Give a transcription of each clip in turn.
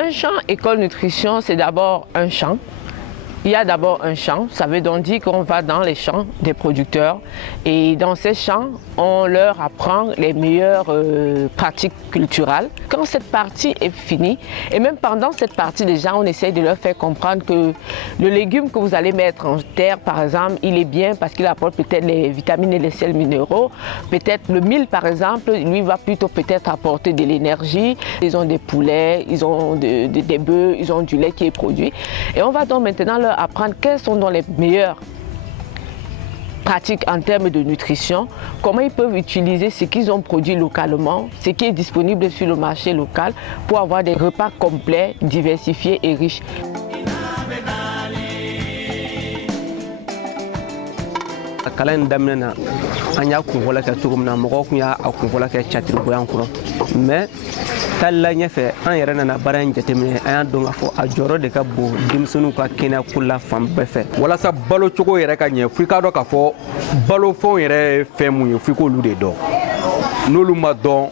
Un champ école nutrition, c'est d'abord un champ. Il y a d'abord un champ, ça veut donc dire qu'on va dans les champs des producteurs et dans ces champs, on leur apprend les meilleures pratiques culturelles. Quand cette partie est finie, et même pendant cette partie déjà, on essaye de leur faire comprendre que le légume que vous allez mettre en terre, par exemple, il est bien parce qu'il apporte peut-être les vitamines et les sels minéraux. Peut-être le mil, par exemple, lui va plutôt peut-être apporter de l'énergie. Ils ont des poulets, ils ont des bœufs, ils ont du lait qui est produit. Et on va donc maintenant leur apprendre quelles sont dans les meilleures pratiques en termes de nutrition, comment ils peuvent utiliser ce qu'ils ont produit localement, ce qui est disponible sur le marché local pour avoir des repas complets, diversifiés et riches. Kalan daminɛna an y'a kunfɔlɔ kɛ cogo min na mɔgɔw kun y'a kunfɔlɔ kɛ catirigoyan kɔrɔ mais taala ɲɛfɛ an yɛrɛ nana baara in jateminɛ an y'a dɔn k'a fɔ a jɔyɔrɔ de ka bon denmisɛnninw ka kɛnɛyako la fan bɛɛ fɛ walasa balo cogo yɛrɛ ka ɲɛ f'i k'a dɔn k'a fɔ balofɛnw yɛrɛ ye fɛn mun ye f'i k'olu de dɔn n'olu ma dɔn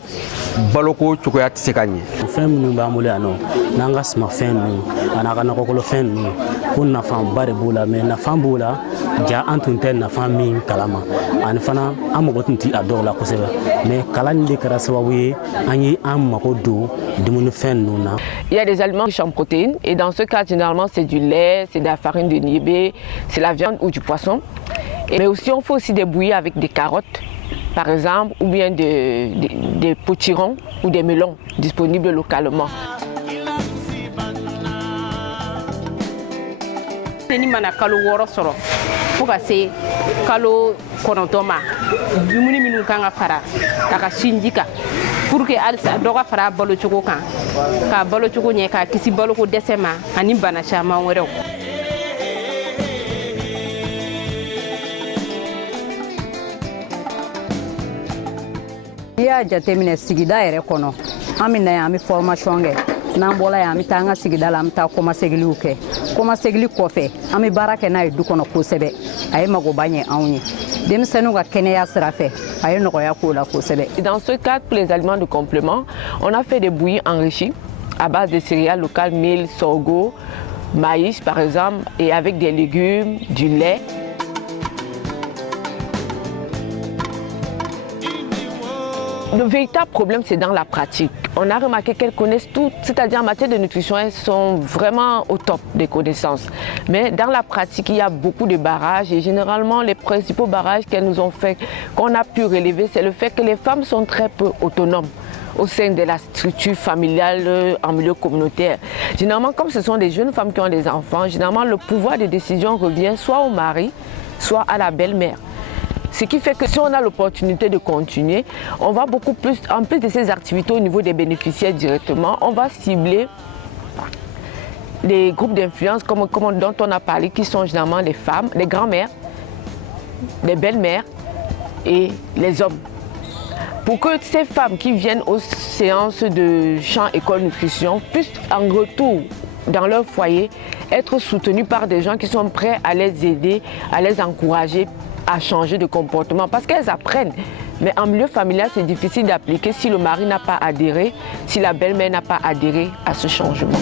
baloko cogoya tɛ se ka ɲɛ. Fɛn minnu b'an bolo yan nɔ n'an ka sumafɛn ninnu an'a ka nakɔkɔnɔfɛn ninnu ko nafaba de b'o la mais nafa b'o la ja an tun tɛ nafa min kalama ani fana an mago tun tɛ a dɔw la kosɛbɛ mais kalan de kɛra sababu ye an ye an mago don dumunifɛn ninnu na. Il y a des aliments riches en protéines et dans ce cas généralement c'est du lait, c'est de la farine de niébé, c'est la viande ou du poisson. Mais aussi on fait aussi des bouillies avec des carottes par exemple ou bien des potirons ou des melons disponibles localement. Ni mana kalo 6 sɔrɔ fo ka se kalo 9 ma dumuni minnu kan ka fara a ka sinji kan pour que halisa dɔ ka fara balo cogo kan ka balo cogo ɲɛ ka kisi baloko dɛsɛ ma ani bana caman wɛrɛw. I y'a jateminɛ sigida yɛrɛ kɔnɔ an bɛ na yan an bɛ formation kɛ n'an bɔra yan an bɛ taa an ka sigida la an bɛ taa kɔmasegiliw kɛ kɔmasegili kɔfɛ an bɛ baara kɛ n'a ye du kɔnɔ kosɛbɛ a ye magoba ɲɛ anw ye denmisɛnninw ka kɛnɛya sira fɛ a ye nɔgɔya k'o la kosɛbɛ. Dans ce cadre pour les aliments de complément on a fait des bouillies enrichies à base de céréales locales, mil, sorgho, maïs par exemple et avec des légumes, du lait. Le véritable problème, c'est dans la pratique. On a remarqué qu'elles connaissent tout, c'est-à-dire en matière de nutrition, elles sont vraiment au top des connaissances. Mais dans la pratique, il y a beaucoup de barrages et généralement, les principaux barrages qu'elles nous ont fait, qu'on a pu relever, c'est le fait que les femmes sont très peu autonomes au sein de la structure familiale en milieu communautaire. Généralement, comme ce sont des jeunes femmes qui ont des enfants, généralement, le pouvoir de décision revient soit au mari, soit à la belle-mère. Ce qui fait que si on a l'opportunité de continuer, on va beaucoup plus, en plus de ces activités au niveau des bénéficiaires directement, on va cibler les groupes d'influence dont on a parlé, qui sont généralement les femmes, les grands-mères, les belles-mères et les hommes. Pour que ces femmes qui viennent aux séances de champ école nutrition puissent en retour dans leur foyer être soutenues par des gens qui sont prêts à les aider, à les encourager à changer de comportement parce qu'elles apprennent. Mais en milieu familial, c'est difficile d'appliquer si le mari n'a pas adhéré, si la belle-mère n'a pas adhéré à ce changement.